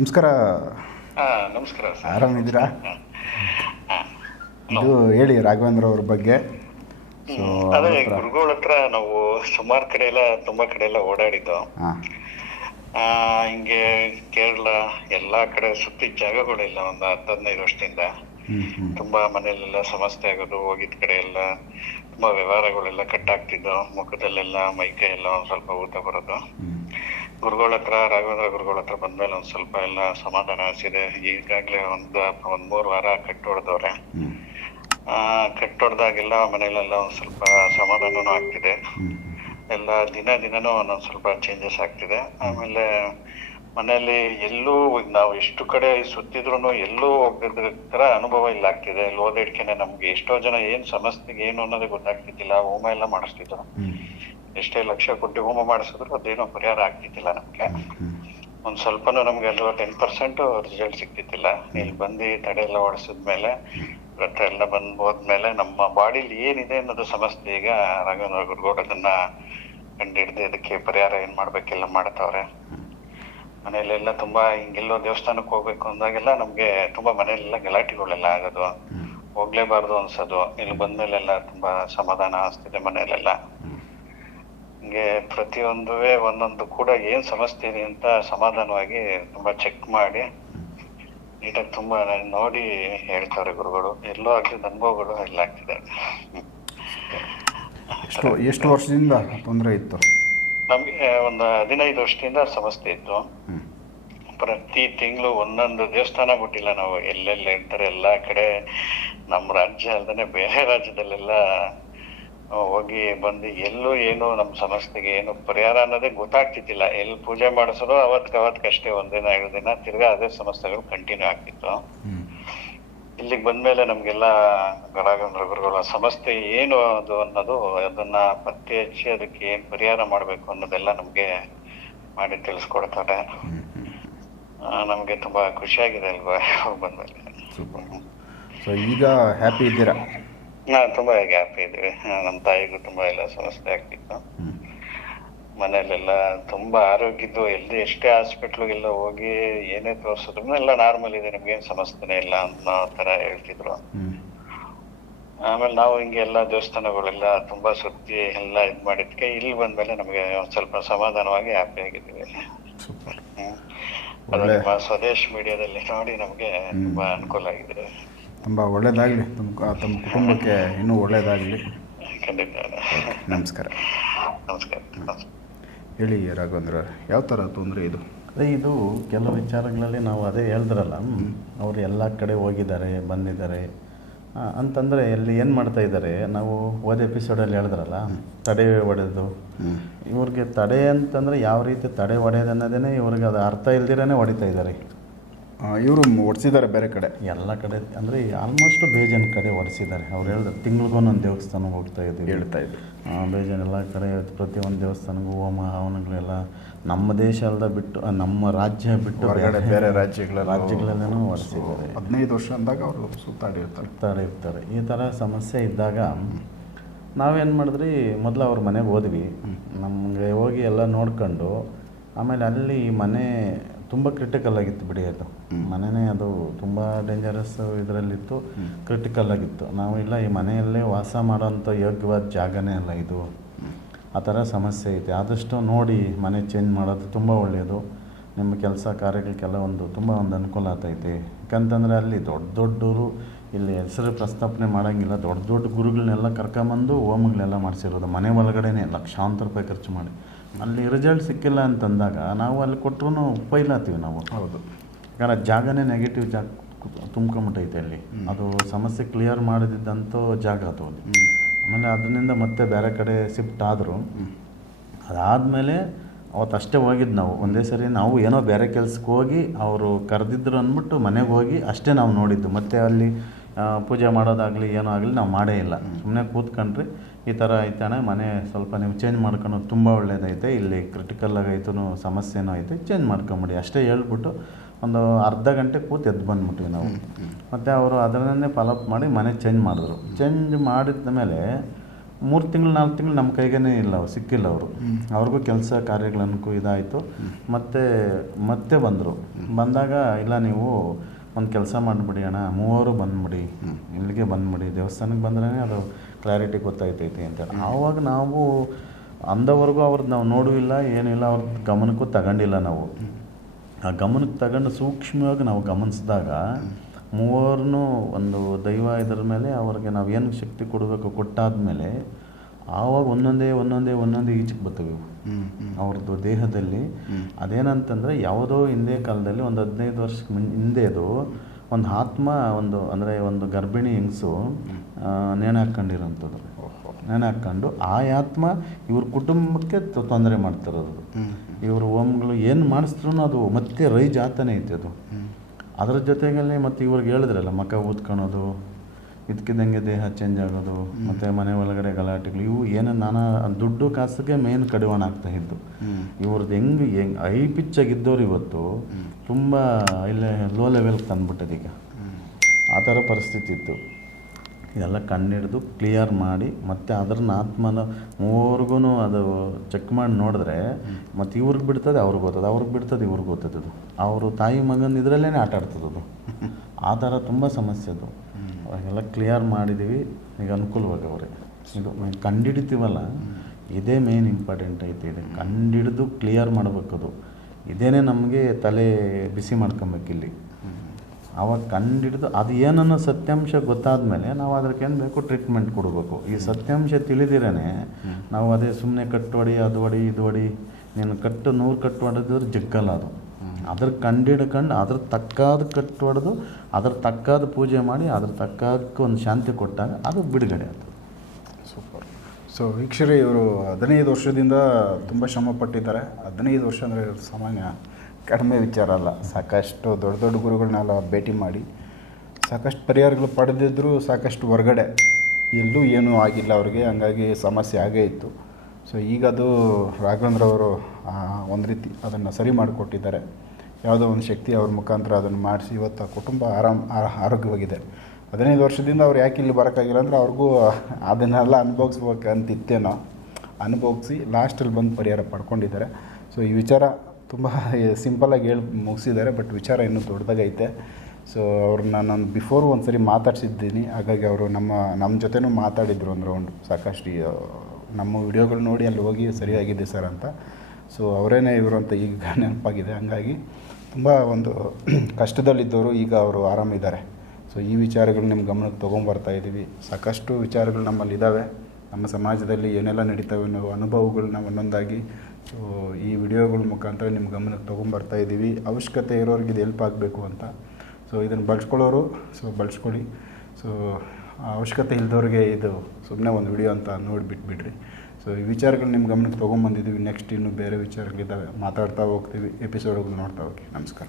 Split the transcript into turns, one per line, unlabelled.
ನಮಸ್ಕಾರ.
ನಮಸ್ಕಾರ
ಆರಾಮಿದ್ದೀರಾ? ಇದು ಹೇಳಿ ರಾಘವೇಂದ್ರ ಅವ್ರ ಬಗ್ಗೆ.
ಅದೇ ಗುರುಗಳ ಹತ್ರ ನಾವು ಸುಮಾರು ಕಡೆ ಎಲ್ಲ ತುಂಬಾ ಕಡೆ ಎಲ್ಲ ಓಡಾಡಿದ್ದು ಹಿಂಗೆ ಕೇರಳ ಎಲ್ಲಾ ಕಡೆ ಸುತ್ತಿ ಜಾಗಗಳಿಲ್ಲ ಒಂದು ಹತ್ತು ಹದಿನೈದು ವರ್ಷದಿಂದ. ತುಂಬಾ ಮನೆಯಲ್ಲೆಲ್ಲ ಸಮಸ್ಯೆ ಆಗೋದು ಹೋಗಿದ ಕಡೆ ಎಲ್ಲ ತುಂಬಾ ವ್ಯವಹಾರಗಳೆಲ್ಲ ಕಟ್ಟಾಗ್ತಿದ್ದು ಮುಖದಲ್ಲೆಲ್ಲ ಮೈಕೈ ಎಲ್ಲ ಒಂದ್ ಸ್ವಲ್ಪ ಊತ ಬರೋದು. ಗುರುಗಳ ಹತ್ರ ರಾಘವೇಂದ್ರ ಗುರುಗಳ ಹತ್ರ ಬಂದ್ಮೇಲೆ ಒಂದ್ ಸ್ವಲ್ಪ ಎಲ್ಲ ಸಮಾಧಾನ ಅನಿಸಿದೆ ಈಗಾಗ್ಲೇ ಒಂದ್ ಒಂದ್ ಮೂರ್ ವಾರ ಕಟ್ಟೊಡ್ದವ್ರೆ. ಆ ಕಟ್ಟೊಡ್ದಾಗೆಲ್ಲ ಮನೇಲೆಲ್ಲ ಒಂದ್ ಸ್ವಲ್ಪ ಸಮಾಧಾನನು ಆಗ್ತಿದೆ. ಎಲ್ಲ ದಿನ ದಿನನೂ ಒಂದೊಂದ್ ಸ್ವಲ್ಪ ಚೇಂಜಸ್ ಆಗ್ತಿದೆ. ಆಮೇಲೆ ಮನೆಯಲ್ಲಿ ಎಲ್ಲೂ ನಾವು ಎಷ್ಟು ಕಡೆ ಸುತ್ತಿದ್ರು ಎಲ್ಲೂ ಹೋಗದ ತರ ಅನುಭವ ಇಲ್ಲ ಆಗ್ತಿದೆ. ಇಲ್ಲಿ ಓದಿಡ್ಕೆನೆ ನಮ್ಗೆ ಎಷ್ಟೋ ಜನ ಏನ್ ಸಮಸ್ಯೆಗೆ ಏನು ಅನ್ನೋದೇ ಗೊತ್ತಾಗ್ತಿದ್ದಿಲ್ಲ. ಹೋಮ ಎಲ್ಲ ಮಾಡಿಸ್ತಿದ್ರು. ಎಷ್ಟೇ ಲಕ್ಷ ಕೊಟ್ಟು ಹೋಮ ಮಾಡಿಸಿದ್ರು ಅದೇನೋ ಪರಿಹಾರ ಆಗ್ತಿದ್ದಿಲ್ಲ ನಮ್ಗೆ. ಒಂದ್ ಸ್ವಲ್ಪನೂ ನಮ್ಗೆ ಅದು ಟೆನ್ ಪರ್ಸೆಂಟ್ ರಿಸಲ್ಟ್ ಸಿಗ್ತಿದ್ದಿಲ್ಲ. ಇಲ್ಲಿ ಬಂದು ತಡೆ ಎಲ್ಲ ಓಡಿಸಿದ್ಮೇಲೆ ರಕ್ತ ಎಲ್ಲ ಬಂದ್ ಹೋದ್ಮೇಲೆ ನಮ್ಮ ಬಾಡಿಲಿ ಏನಿದೆ ಅನ್ನೋದು ಸಮಸ್ಯೆ. ಈಗ ರಾಘವೇಂದ್ರ ಗುರುಗೌಡ ಅದನ್ನ ಕಂಡಿಡ್ದು ಇದಕ್ಕೆ ಪರಿಹಾರ ಏನ್ ಮಾಡ್ಬೇಕೆಲ್ಲ ಮಾಡ್ತಾವ್ರೆ. ಮನೆಯಲ್ಲೆಲ್ಲ ತುಂಬಾ ಹಿಂಗೆಲ್ಲೋ ದೇವಸ್ಥಾನಕ್ಕೆ ಹೋಗ್ಬೇಕು ಅಂದಾಗೆಲ್ಲ ನಮ್ಗೆ ತುಂಬಾ ಮನೆಯಲ್ಲೆಲ್ಲ ಗಲಾಟೆಗಳೆಲ್ಲ ಆಗೋದು. ಹೋಗ್ಲೇಬಾರ್ದು ಅನ್ಸೋದು. ಇಲ್ಲಿ ಬಂದ್ಮೇಲೆಲ್ಲ ತುಂಬಾ ಸಮಾಧಾನ ಅನಿಸ್ತಿದೆ ಮನೆಯಲ್ಲೆಲ್ಲ. ಹಿಂಗೆ ಪ್ರತಿಯೊಂದುವೆ ಒಂದೊಂದು ಕೂಡ ಏನ್ ಸಮಸ್ಯೆ ಇದೆ ಅಂತ ಸಮಾಧಾನವಾಗಿ ತುಂಬಾ ಚೆಕ್ ಮಾಡಿ ನೀಟಾಗಿ ತುಂಬಾ ನೋಡಿ ಹೇಳ್ತಾರೆ ಗುರುಗಳು. ಎಲ್ಲೋ ಆಗ್ತಿದ್ದ ಅನುಭವಗಳು ಎಲ್ಲ ಆಗ್ತಿದೆ.
ಎಷ್ಟು ಎಷ್ಟು ವರ್ಷದಿಂದ ತೊಂದರೆ ಇತ್ತು?
ನಮ್ಗೆ ಒಂದು ಹದಿನೈದು ವರ್ಷದಿಂದ ಸಮಸ್ಯೆ ಇತ್ತು. ಪ್ರತಿ ತಿಂಗಳು ಒಂದೊಂದು ದೇವಸ್ಥಾನ ಬಿಟ್ಟಿಲ್ಲ ನಾವು. ಎಲ್ಲೆಲ್ಲಿ ಹೇಳ್ತಾರೆ ಎಲ್ಲಾ ಕಡೆ ನಮ್ಮ ರಾಜ್ಯ ಅಲ್ದೇನೆ ಬೇರೆ ರಾಜ್ಯದಲ್ಲೆಲ್ಲ ಹೋಗಿ ಬಂದು ಎಲ್ಲೂ ಏನು ನಮ್ಮ ಸಮಸ್ಯೆಗೆ ಏನು ಪರಿಹಾರ ಅನ್ನೋದೇ ಗೊತ್ತಾಗ್ತಿದ್ದಿಲ್ಲ. ಎಲ್ಲಿ ಪೂಜೆ ಮಾಡಿಸಿದ್ರು ಅವತ್ಕ್ ಅವತ್ಕಷ್ಟೇ ಒಂದಿನ ಎರಡು ದಿನ ತಿರ್ಗಾ ಅದೇ ಸಮಸ್ಯೆಗಳು ಕಂಟಿನ್ಯೂ ಆಗ್ತಿತ್ತು. ಇಲ್ಲಿಗೆ ಬಂದ್ಮೇಲೆ ನಮ್ಗೆಲ್ಲ ರಾಘವೇಂದ್ರ ಗುರುಗಳ ಸಮಸ್ಯೆ ಏನು ಅದು ಅನ್ನೋದು ಅದನ್ನ ಪತ್ತೆ ಹಚ್ಚಿ ಅದಕ್ಕೆ ಏನ್ ಪರಿಹಾರ ಮಾಡ್ಬೇಕು ಅನ್ನೋದೆಲ್ಲ ನಮ್ಗೆ ಮಾಡಿ ತಿಳಿಸ್ಕೊಡ್ತಾರೆ. ನಮ್ಗೆ ತುಂಬಾ ಖುಷಿಯಾಗಿದೆ ಅಲ್ವಾ ಬಂದ್ಮೇಲೆ.
ಸೊ ಈಗ ಹ್ಯಾಪಿ ಇದ್ದೀರಾ?
ನಾ ತುಂಬಾ ಹ್ಯಾಪಿ ಇದ್ದೀವಿ ನಮ್ಮ ನಮ್ ತಾಯಿಗೂ ತುಂಬಾ ಎಲ್ಲ ಸಮಸ್ಯೆ ಆಗ್ತಿತ್ತು. ಮನೆಯಲ್ಲೆಲ್ಲ ತುಂಬಾ ಆರೋಗ್ಯ ಆರೋಗ್ಯದ್ದು ಎಲ್ಲಿ ಎಷ್ಟೇ ಹಾಸ್ಪಿಟ್ಲ್ಗೆಲ್ಲ ಹೋಗಿ ಏನೇ ತೋರಿಸಿದ್ರು ಎಲ್ಲ ನಾರ್ಮಲ್ ಇದೆ ನಿಮ್ಗೇನು ಸಮಸ್ಯೆನೇ ಇಲ್ಲ ಅನ್ನೋ ತರ ಹೇಳ್ತಿದ್ರು. ಆಮೇಲೆ ನಾವು ಹಿಂಗೆ ಎಲ್ಲ ದೇವಸ್ಥಾನಗಳೆಲ್ಲ ತುಂಬಾ ಸುತ್ತಿ ಎಲ್ಲ ಇದ್ ಮಾಡಿದ್ಕೆ ಇಲ್ಲಿ ಬಂದ್ಮೇಲೆ ನಮಗೆ ಒಂದ್ ಸ್ವಲ್ಪ ಸಮಾಧಾನವಾಗಿ ಹ್ಯಾಪಿ ಆಗಿದ್ದೀವಿ. ಸ್ವದೇಶ್ ಮೀಡಿಯಾದಲ್ಲಿ ನೋಡಿ ನಮ್ಗೆ ತುಂಬಾ ಅನುಕೂಲ ಆಗಿದೆ.
ತುಂಬ ಒಳ್ಳೆಯದಾಗಲಿ ತಮ್ಮ ತಮ್ಮ ಕುಟುಂಬಕ್ಕೆ ಇನ್ನೂ ಒಳ್ಳೆಯದಾಗಲಿ
ಖಂಡಿತ.
ನಮಸ್ಕಾರ.
ನಮಸ್ಕಾರ. ನಮಸ್ಕಾರ.
ಹೇಳಿ ರಾಘವೇಂದ್ರ ಯಾವ ಥರ ತೊಂದರೆ ಇದು?
ಅದೇ ಇದು ಕೆಲವು ವಿಚಾರಗಳಲ್ಲಿ ನಾವು ಅದೇ ಹೇಳಿದ್ರಲ್ಲ. ಅವರು ಎಲ್ಲ ಕಡೆ ಹೋಗಿದ್ದಾರೆ ಬಂದಿದ್ದಾರೆ. ಅಂತಂದರೆ ಇಲ್ಲಿ ಏನು ಮಾಡ್ತಾ ಇದ್ದಾರೆ? ನಾವು ಹೋದ ಎಪಿಸೋಡಲ್ಲಿ ಹೇಳಿದ್ರಲ್ಲ ತಡೆ ಹೊಡೆದು
ಹ್ಞೂ
ಇವ್ರಿಗೆ ತಡೆ ಅಂತಂದರೆ ಯಾವ ರೀತಿ ತಡೆ ಹೊಡೆಯೋದು ಅನ್ನೋದೇ ಇವ್ರಿಗೆ ಅದು ಅರ್ಥ ಇಲ್ದಿರೇ ಹೊಡಿತಾ ಇದ್ದಾರೆ.
ಇವರು ಒಡ್ಸಿದ್ದಾರೆ ಬೇರೆ ಕಡೆ.
ಎಲ್ಲ ಕಡೆ ಅಂದರೆ ಆಲ್ಮೋಸ್ಟ್ ಬೇಜನ್ ಕಡೆ ಹೊಡೆಸಿದ್ದಾರೆ ಅವ್ರು ಹೇಳಿದ್ರು ತಿಂಗಳಿಗೊಂದೊಂದು ದೇವಸ್ಥಾನಕ್ಕೆ ಹೋಗ್ತಾ ಇದ್ದೀವಿ.
ಹೇಳ್ತಾ ಇದ್ರು
ಬೇಜನ್ ಎಲ್ಲ ಕಡೆ ಪ್ರತಿಯೊಂದು ದೇವಸ್ಥಾನಗೂ ಹೋಮ ಹವನಗಳೆಲ್ಲ ನಮ್ಮ ದೇಶ ಅಲ್ಲದ ಬಿಟ್ಟು ನಮ್ಮ ರಾಜ್ಯ ಬಿಟ್ಟು
ಹೊರಗಡೆ ಬೇರೆ ರಾಜ್ಯಗಳ
ರಾಜ್ಯಗಳಲ್ಲೇನೂ ಹೊಡೆಸಿದ್ದಾರೆ
ಹದಿನೈದು ವರ್ಷ ಅಂದಾಗ ಅವರು ಸುತ್ತಾಡಿರ್ತಾರೆ
ಇರ್ತಾರೆ. ಈ ಥರ ಸಮಸ್ಯೆ ಇದ್ದಾಗ ನಾವೇನು ಮಾಡಿದ್ರಿ ಮೊದಲು ಅವ್ರ ಮನೆಗೆ ಹೋದ್ವಿ. ನಮಗೆ ಹೋಗಿ ಎಲ್ಲ ನೋಡ್ಕೊಂಡು ಆಮೇಲೆ ಅಲ್ಲಿ ಮನೆ ತುಂಬ ಕ್ರಿಟಿಕಲ್ ಆಗಿತ್ತು ಬಿಡಿ ಅದು. ಮನೆನೇ ಅದು ತುಂಬ ಡೇಂಜರಸ್ ಇದರಲ್ಲಿತ್ತು ಕ್ರಿಟಿಕಲ್ ಆಗಿತ್ತು. ನಾವು ಇಲ್ಲ ಈ ಮನೆಯಲ್ಲೇ ವಾಸ ಮಾಡೋಂಥ ಯೋಗ್ಯವಾದ ಜಾಗನೇ ಅಲ್ಲ ಇದು. ಆ ಥರ ಸಮಸ್ಯೆ ಐತೆ. ಆದಷ್ಟು ನೋಡಿ ಮನೆ ಚೇಂಜ್ ಮಾಡೋದು ತುಂಬ ಒಳ್ಳೆಯದು. ನಿಮ್ಮ ಕೆಲಸ ಕಾರ್ಯಗಳಿಗೆಲ್ಲ ಒಂದು ತುಂಬ ಒಂದು ಅನುಕೂಲ ಆಗ್ತೈತೆ ಯಾಕಂತಂದರೆ ಅಲ್ಲಿ ದೊಡ್ಡ ದೊಡ್ಡವರು ಇಲ್ಲಿ ಹೆಸರು ಪ್ರಸ್ತಾಪನೆ ಮಾಡೋಂಗಿಲ್ಲ. ದೊಡ್ಡ ದೊಡ್ಡ ಗುರುಗಳನ್ನೆಲ್ಲ ಕರ್ಕೊಂಬಂದು ಹೋಮಗಳೆಲ್ಲ ಮಾಡಿಸಿರೋದು. ಮನೆ ಒಳಗಡೆನೇ ಲಕ್ಷಾಂತರ ರೂಪಾಯಿ ಖರ್ಚು ಮಾಡಿ. ಅಲ್ಲಿ ರಿಸಲ್ಟ್ ಸಿಕ್ಕಿಲ್ಲ ಅಂತಂದಾಗ ನಾವು ಅಲ್ಲಿ ಕೊಟ್ಟರು ಉಪೈಲಾತೀವಿ ನಾವು.
ಹೌದು.
ಯಾಕಂದ್ರೆ ಜಾಗನೇ ನೆಗೆಟಿವ್ ಜಾಗ ತುಂಬ್ಕೊಂಬಿಟ್ಟೈತೆ ಅಲ್ಲಿ. ಅದು ಸಮಸ್ಯೆ ಕ್ಲಿಯರ್ ಮಾಡಿದ್ದಂಥ ಜಾಗ ಅದು ಅಲ್ಲಿ. ಆಮೇಲೆ ಅದರಿಂದ ಮತ್ತೆ ಬೇರೆ ಕಡೆ ಶಿಫ್ಟ್ ಆದರು. ಅದಾದಮೇಲೆ ಅವತ್ತು ಅಷ್ಟೇ ಹೋಗಿದ್ದು ನಾವು. ಒಂದೇ ಸರಿ ನಾವು ಏನೋ ಬೇರೆ ಕೆಲಸಕ್ಕೆ ಹೋಗಿ ಅವರು ಕರೆದಿದ್ರು ಅಂದ್ಬಿಟ್ಟು ಮನೆಗೆ ಹೋಗಿ ಅಷ್ಟೇ ನಾವು ನೋಡಿದ್ದು. ಮತ್ತೆ ಅಲ್ಲಿ ಪೂಜೆ ಮಾಡೋದಾಗಲಿ ಏನೋ ಆಗಲಿ ನಾವು ಮಾಡೇ ಇಲ್ಲ. ಸುಮ್ಮನೆ ಕೂತ್ಕೊಂಡ್ರಿ, ಈ ಥರ ಐತಾಣೆ ಮನೆ ಸ್ವಲ್ಪ ನೀವು ಚೇಂಜ್ ಮಾಡ್ಕೊಳೋದು ತುಂಬ ಒಳ್ಳೇದೈತೆ ಇಲ್ಲಿ ಕ್ರಿಟಿಕಲ್ ಆಗೈತು ಸಮಸ್ಯೆನೂ ಐತೆ ಚೇಂಜ್ ಮಾಡ್ಕೊಂಬಿಡಿ. ಅಷ್ಟೇ ಹೇಳ್ಬಿಟ್ಟು ಒಂದು ಅರ್ಧ ಗಂಟೆ ಕೂತು ಎದ್ದು ಬಂದ್ಬಿಟ್ವಿ ನಾವು. ಮತ್ತು ಅವರು ಅದರನ್ನೇ ಫಾಲೋಅಪ್ ಮಾಡಿ ಮನೆ ಚೇಂಜ್ ಮಾಡಿದ್ರು. ಚೇಂಜ್ ಮಾಡಿದ ಮೇಲೆ ಮೂರು ತಿಂಗಳು, ನಾಲ್ಕು ತಿಂಗಳು ನಮ್ಮ ಕೈಗೇ ಇಲ್ಲ ಅವ್ರು ಸಿಕ್ಕಿಲ್ಲ ಅವರು. ಅವ್ರಿಗೂ ಕೆಲಸ ಕಾರ್ಯಗಳನ್ಕೂ ಇದಾಯಿತು. ಮತ್ತು ಮತ್ತೆ ಬಂದರು. ಬಂದಾಗ, ಇಲ್ಲ ನೀವು ಒಂದು ಕೆಲಸ ಮಾಡಿಬಿಡಿ ಅಣ್ಣ ಮೂವರು ಬಂದ್ಬಿಡಿ ಇಲ್ಲಿಗೆ ಬಂದ್ಬಿಡಿ ದೇವಸ್ಥಾನಕ್ಕೆ ಬಂದ್ರೇ ಅದು ಕ್ಲಾರಿಟಿ ಗೊತ್ತಾಯ್ತೈತಿ ಅಂತ ಆವಾಗ ನಾವು ಅಂದವರೆಗೂ ಅವ್ರದ್ದು ನಾವು ನೋಡುವಿಲ್ಲ ಏನಿಲ್ಲ ಅವ್ರದ್ದು ಗಮನಕ್ಕೂ ತಗೊಂಡಿಲ್ಲ ನಾವು. ಆ ಗಮನಕ್ಕೆ ತಗೊಂಡು ಸೂಕ್ಷ್ಮವಾಗಿ ನಾವು ಗಮನಿಸಿದಾಗ ಮೂವರನ್ನೂ ಒಂದು ದೈವ ಇದ್ರ ಮೇಲೆ ಅವ್ರಿಗೆ ನಾವು ಏನು ಶಕ್ತಿ ಕೊಡಬೇಕು ಕೊಟ್ಟಾದ ಮೇಲೆ ಆವಾಗ ಒಂದೊಂದೇ ಒಂದೊಂದೇ ಒಂದೊಂದೇ ಈಚೆಗೆ ಬರ್ತವೆ. ಅವ್ರದ್ದು ದೇಹದಲ್ಲಿ ಅದೇನಂತಂದರೆ ಯಾವುದೋ ಹಿಂದೆ ಕಾಲದಲ್ಲಿ ಒಂದು ಹದಿನೈದು ವರ್ಷಕ್ಕೆ ಮುನ್ ಹಿಂದೆದು ಒಂದು ಆತ್ಮ ಒಂದು ಅಂದರೆ ಒಂದು ಗರ್ಭಿಣಿ ಹೆಂಗಸು ನೇಣು ಹಾಕ್ಕೊಂಡಿರೋಂಥದ್ದು. ನೇಣು ಹಾಕ್ಕೊಂಡು ಆ ಆತ್ಮ ಇವ್ರ ಕುಟುಂಬಕ್ಕೆ ತೊಂದರೆ ಮಾಡ್ತಿರೋದು. ಇವರು ಓಮ್ಗಳು ಏನು ಮಾಡಿಸಿದ್ರು ಅದು ಮತ್ತೆ ರೈಜ್ ಜಾತನೇ ಐತೆ ಅದು. ಅದ್ರ ಜೊತೆಗಲ್ಲಿ ಮತ್ತು ಇವ್ರಿಗೆ ಹೇಳಿದ್ರಲ್ಲ ಮಕ ಊದ್ಕೊಳೋದು ಇದಕ್ಕಿದ್ದಂಗೆ ದೇಹ ಚೇಂಜ್ ಆಗೋದು ಮತ್ತು ಮನೆ ಒಳಗಡೆ ಗಲಾಟೆಗಳು ಇವು ಏನು ನಾನಾ ದುಡ್ಡು ಕಾಸಿಗೆ ಮೇನ್ ಕಡಿವಾಣ ಆಗ್ತಾ ಇದ್ದು. ಇವ್ರದ್ದು ಹೆಂಗೆ ಹೆಂಗೆ ಐ ಪಿಚ್ಚಾಗಿದ್ದವ್ರು ಇವತ್ತು ತುಂಬ ಇಲ್ಲೇ ಲೋ ಲೆವೆಲ್ಗೆ ತಂದ್ಬಿಟ್ಟದ ಈಗ. ಆ ಥರ ಪರಿಸ್ಥಿತಿ ಇತ್ತು. ಇದೆಲ್ಲ ಕಣ್ಣಿಡ್ದು ಕ್ಲಿಯರ್ ಮಾಡಿ ಮತ್ತು ಅದ್ರನ್ನ ಆತ್ಮನ ಮೂವರ್ಗೂ ಅದು ಚೆಕ್ ಮಾಡಿ ನೋಡಿದ್ರೆ ಮತ್ತು ಇವ್ರಿಗೆ ಬಿಡ್ತದೆ ಅವ್ರಿಗೆ ಗೊತ್ತದ ಅವ್ರಿಗೆ ಬಿಡ್ತದೆ ಇವ್ರಿಗೆ ಗೊತ್ತದದು. ಅವರು ತಾಯಿ ಮಗನ ಇದರಲ್ಲೇ ಆಟ ಆಡ್ತದದು. ಆ ಥರ ತುಂಬ ಸಮಸ್ಯೆ ಅದು. ಅವಾಗೆಲ್ಲ ಕ್ಲಿಯರ್ ಮಾಡಿದ್ದೀವಿ. ಈಗ ಅನುಕೂಲವಾಗಿ ಅವ್ರೆ. ಇದು ಕಂಡಿಡಿತೀವಲ್ಲ, ಇದೇ ಮೇನ್ ಇಂಪಾರ್ಟೆಂಟ್ ಐತೆ. ಇದು ಕಂಡಿಡಿದು ಕ್ಲಿಯರ್ ಮಾಡಬೇಕದು ಇದೇನೆ ನಮಗೆ ತಲೆ ಬಿಸಿ ಮಾಡ್ಕೊಬೇಕಿಲ್ಲಿ ಅವಾಗ ಕಂಡಿಡಿದು ಅದು ಏನನ್ನೋ ಸತ್ಯಾಂಶ ಗೊತ್ತಾದ ಮೇಲೆ ನಾವು ಅದಕ್ಕೆ ಏನು ಬೇಕು ಟ್ರೀಟ್ಮೆಂಟ್ ಕೊಡಬೇಕು. ಈ ಸತ್ಯಾಂಶ ತಿಳಿದಿರೇ ನಾವು ಅದೇ ಸುಮ್ಮನೆ ಕಟ್ಟು ಹೊಡಿ ಅದು ಹೊಡಿ ಇದು ಹೊಡಿ ನೀನು ಕಟ್ಟು ನೂರು ಕಟ್ಟು ಹೊಡೆದಿದ್ರೆ ಜಗ್ಗಲ್ಲ ಅದು. ಅದ್ರ ಕಂಡಿಡ್ಕೊಂಡು ಅದ್ರ ತಕ್ಕಾದ ಕಟ್ಟು ಹೊಡೆದು ಅದ್ರ ತಕ್ಕಾದ ಪೂಜೆ ಮಾಡಿ ಅದ್ರ ತಕ್ಕಾದಕ್ಕೆ ಒಂದು ಶಾಂತಿ ಕೊಟ್ಟಾಗ ಅದು ಬಿಡುಗಡೆ ಆಯಿತು
ಸೂಪರ್. ಸೊ ವೀಕ್ಷರಿ, ಇವರು ಹದಿನೈದು ವರ್ಷದಿಂದ ತುಂಬ ಶ್ರಮ ಪಟ್ಟಿದ್ದಾರೆ ಹದಿನೈದು ವರ್ಷ ಅಂದರೆ ಸಾಮಾನ್ಯ ಕಡಿಮೆ ವಿಚಾರ ಅಲ್ಲ. ಸಾಕಷ್ಟು ದೊಡ್ಡ ದೊಡ್ಡ ಗುರುಗಳನ್ನೆಲ್ಲ ಭೇಟಿ ಮಾಡಿ ಸಾಕಷ್ಟು ಪರಿಹಾರಗಳು ಪಡೆದಿದ್ದರೂ ಸಾಕಷ್ಟು ಹೊರಗಡೆ ಎಲ್ಲೂ ಏನೂ ಆಗಿಲ್ಲ ಅವ್ರಿಗೆ. ಹಂಗಾಗಿ ಸಮಸ್ಯೆ ಆಗೇ ಇತ್ತು. ಸೊ ಈಗ ಅದು ರಾಘವೇಂದ್ರ ಅವರು ಒಂದು ರೀತಿ ಅದನ್ನು ಸರಿ ಮಾಡಿಕೊಟ್ಟಿದ್ದಾರೆ. ಯಾವುದೋ ಒಂದು ಶಕ್ತಿ ಅವ್ರ ಮುಖಾಂತರ ಅದನ್ನು ಮಾಡಿಸಿ ಇವತ್ತು ಕುಟುಂಬ ಆರಾಮ್ ಆರೋಗ್ಯವಾಗಿದೆ. ಹದಿನೈದು ವರ್ಷದಿಂದ ಅವ್ರು ಯಾಕೆ ಇಲ್ಲಿ ಬರೋಕ್ಕಾಗಿಲ್ಲ ಅಂದರೆ ಅವ್ರಿಗೂ ಅದನ್ನೆಲ್ಲ ಅನುಭವಿಸ್ಬೇಕಂತಿತ್ತೇನೋ ಅನುಭವಿಸಿ ಲಾಸ್ಟಲ್ಲಿ ಬಂದು ಪರಿಹಾರ ಪಡ್ಕೊಂಡಿದ್ದಾರೆ. ಸೊ ಈ ವಿಚಾರ ತುಂಬ ಸಿಂಪಲಾಗಿ ಹೇಳಿ, ಮುಗಿಸಿದ್ದಾರೆ ಬಟ್ ವಿಚಾರ ಇನ್ನೂ ದೊಡ್ಡದಾಗೈತೆ ಸೊ ಅವ್ರನ್ನ ನಾನು ಬಿಫೋರ್ ಒಂದು ಸರಿ ಮಾತಾಡ್ಸಿದ್ದೀನಿ. ಹಾಗಾಗಿ ಅವರು ನಮ್ಮ ನಮ್ಮ ಜೊತೆನೂ ಮಾತಾಡಿದ್ರು ಒಂದು ರೌಂಡ್ ಸಾಕಷ್ಟು ನಮ್ಮ ವಿಡಿಯೋಗಳು ನೋಡಿ ಅಲ್ಲಿ ಹೋಗಿ ಸರಿಯಾಗಿದೆ ಸರ್ ಅಂತ. ಸೊ ಅವರೇನೇ ಇವರು ಅಂತ ಈಗ ನೆನಪಾಗಿದೆ. ಹಂಗಾಗಿ ತುಂಬ ಒಂದು ಕಷ್ಟದಲ್ಲಿದ್ದವರು ಈಗ ಅವರು ಆರಾಮಿದ್ದಾರೆ ಸೊ ಈ ವಿಚಾರಗಳು ನಿಮ್ಮ ಗಮನಕ್ಕೆ ತೊಗೊಂಬರ್ತಾ ಇದ್ದೀವಿ ಸಾಕಷ್ಟು ವಿಚಾರಗಳು ನಮ್ಮಲ್ಲಿ ಇದ್ದಾವೆ ನಮ್ಮ ಸಮಾಜದಲ್ಲಿ ಏನೆಲ್ಲ ನಡೀತವೆ ಅನ್ನೋ ಅನುಭವಗಳನ್ನ ಒಂದೊಂದಾಗಿ ಸೊ ಈ ವಿಡಿಯೋಗಳ ಮುಖಾಂತರ ನಿಮ್ಮ ಗಮನಕ್ಕೆ ತೊಗೊಂಬರ್ತಾ ಇದ್ದೀವಿ ಅವಶ್ಯಕತೆ ಇರೋರಿಗೆ ಇದು ಹೆಲ್ಪ್ ಆಗಬೇಕು ಅಂತ. ಸೊ ಇದನ್ನು ಬಳಸ್ಕೊಳ್ಳೋರು ಸೊ ಬಳಸ್ಕೊಳ್ಳಿ. ಸೊ ಅವಶ್ಯಕತೆ ಇಲ್ದವ್ರಿಗೆ ಇದು ಸುಮ್ಮನೆ ಒಂದು ವಿಡಿಯೋ ಅಂತ ನೋಡಿಬಿಟ್ಬಿಡ್ರಿ. ಸೊ ಈ ವಿಚಾರಗಳು ನಿಮ್ಮ ಗಮನಕ್ಕೆ ತೊಗೊಂಬಂದಿದ್ದೀವಿ ನೆಕ್ಸ್ಟ್ ಇನ್ನು ಬೇರೆ ವಿಚಾರಗಳಿದ್ದಾವೆ. ಮಾತಾಡ್ತಾ ಹೋಗ್ತೀವಿ. ಎಪಿಸೋಡ್ಗಳು ನೋಡ್ತಾ ಹೋಗಿ. ನಮಸ್ಕಾರ.